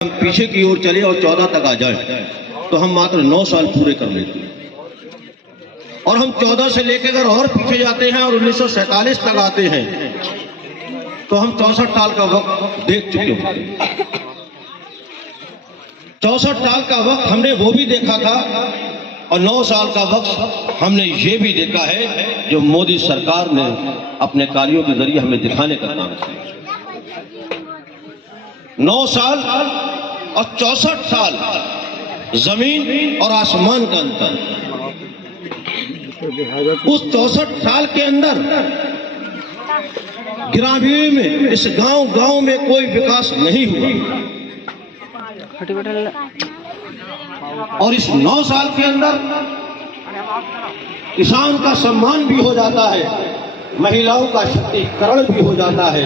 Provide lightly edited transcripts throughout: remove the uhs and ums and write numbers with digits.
हम पीछे की ओर चले और 14 तक आ जाए तो हम मात्र 9 साल पूरे कर लेते हैं। और हम 14 से लेकर अगर और पीछे जाते हैं और 1947 तक आते हैं तो हम 64 साल का वक्त देख चुके हैं। 64 साल का वक्त हमने वो भी देखा था और 9 साल का वक्त हमने ये भी देखा है जो मोदी सरकार ने अपने कार्यों के जरिए हमें दिखाने का काम किया। 9 साल और 64 साल जमीन और आसमान का अंतर। उस 64 साल के अंदर ग्रामीण में इस गांव में कोई विकास नहीं हुआ और इस 9 साल के अंदर किसान का सम्मान भी हो जाता है, महिलाओं का शक्तिकरण भी हो जाता है,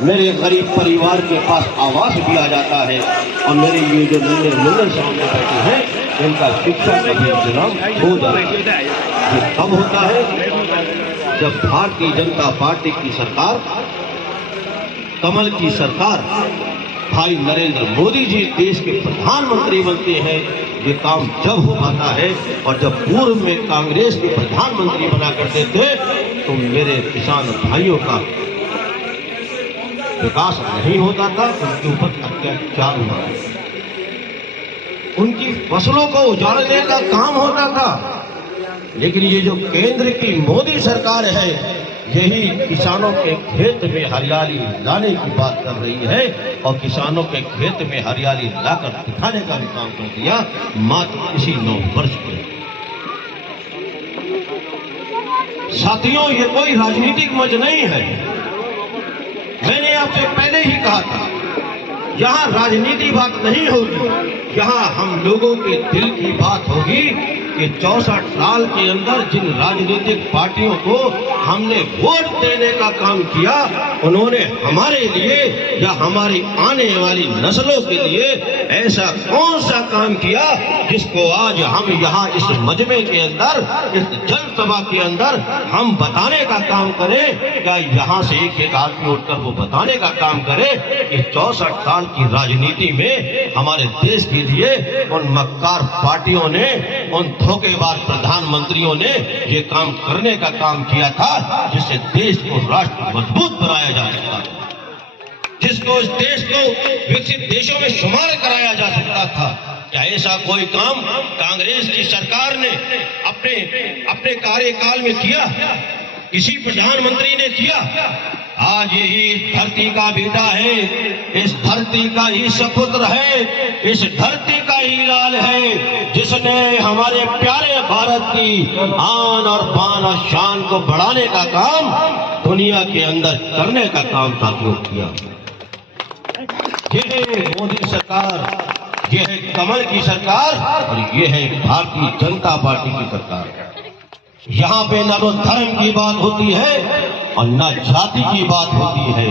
मेरे गरीब परिवार के पास आवास भी आ जाता है और मेरे ये जो नन्हे सामने बैठे हैं इनका शिक्षा का भी इंतजाम हो जाता है। ये कब होता है? जब भारतीय जनता पार्टी की सरकार, कमल की सरकार, भाई नरेंद्र मोदी जी देश के प्रधानमंत्री बनते हैं। ये काम जब हो पाता है और जब पूर्व में कांग्रेस के प्रधानमंत्री बना करते थे तो मेरे किसान भाइयों का विकास नहीं होता था, उनके ऊपर अत्याचार हुआ, उनकी फसलों को उजाड़ने का काम होता था। लेकिन ये जो केंद्र की मोदी सरकार है यही किसानों के खेत में हरियाली लाने की बात कर रही है और किसानों के खेत में हरियाली लाकर दिखाने का भी काम कर दिया मात्र इसी 9 वर्ष में। साथियों, ये कोई राजनीतिक मंच नहीं है। मैंने आपसे पहले ही कहा था यहाँ राजनीति बात नहीं होगी, यहाँ हम लोगों के दिल की बात होगी कि 64 साल के अंदर जिन राजनीतिक पार्टियों को हमने वोट देने का काम किया उन्होंने हमारे लिए या हमारी आने वाली नस्लों के लिए ऐसा कौन सा काम किया जिसको आज हम यहाँ इस मजमे के अंदर, इस जनसभा के अंदर हम बताने का काम करें। क्या यहाँ से एक आदमी उठकर वो बताने का काम करे कि 64 साल की राजनीति में हमारे देश के लिए उन मक्कार पार्टियों ने, उन धोखेबाज प्रधानमंत्रियों ने ये काम करने का काम किया था जिससे देश को राष्ट्र मजबूत बनाया जा सकता था, जिसको इस देश को विकसित देशों में शुमार कराया जा सकता था। क्या ऐसा कोई काम कांग्रेस की सरकार ने अपने कार्यकाल में किया? किसी प्रधानमंत्री ने किया? आज यही धरती का बेटा है, इस धरती का ही सपुत्र है, इस धरती का ही लाल है जिसने हमारे प्यारे भारत की आन और बान और शान को बढ़ाने का काम दुनिया के अंदर करने का काम साथियों किया। ये है मोदी सरकार, ये है कमल की सरकार और ये है भारतीय जनता पार्टी की सरकार। यहाँ पे न तो धर्म की बात होती है और न जाति की बात होती है।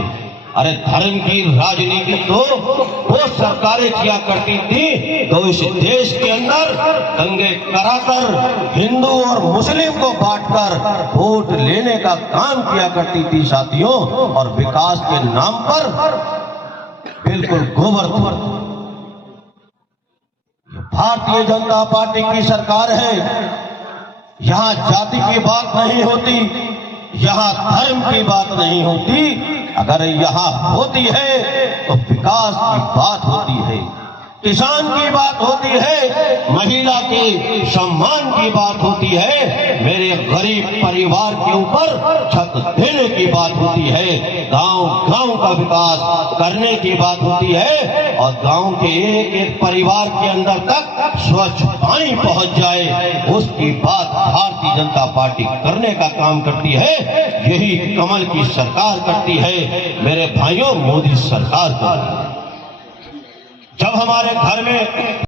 अरे धर्म की राजनीति तो वो सरकारें किया करती थी तो इस देश के अंदर दंगे कराकर हिंदू और मुस्लिम को बांटकर वोट लेने का काम किया करती थी साथियों, और विकास के नाम पर बिल्कुल गोबर। भारतीय जनता पार्टी की सरकार है, यहाँ जाति की बात नहीं होती, यहाँ धर्म की बात नहीं होती। अगर यहाँ होती है तो विकास की बात होती है, किसान की बात होती है, महिला के सम्मान की बात होती है, मेरे गरीब परिवार के ऊपर छत देने की बात होती है, गांव का विकास करने की बात होती है और गांव के एक परिवार के अंदर तक स्वच्छ पानी पहुंच जाए उसकी बात भारतीय जनता पार्टी करने का काम करती है। यही कमल की सरकार करती है मेरे भाइयों, मोदी सरकार करती है। जब हमारे घर में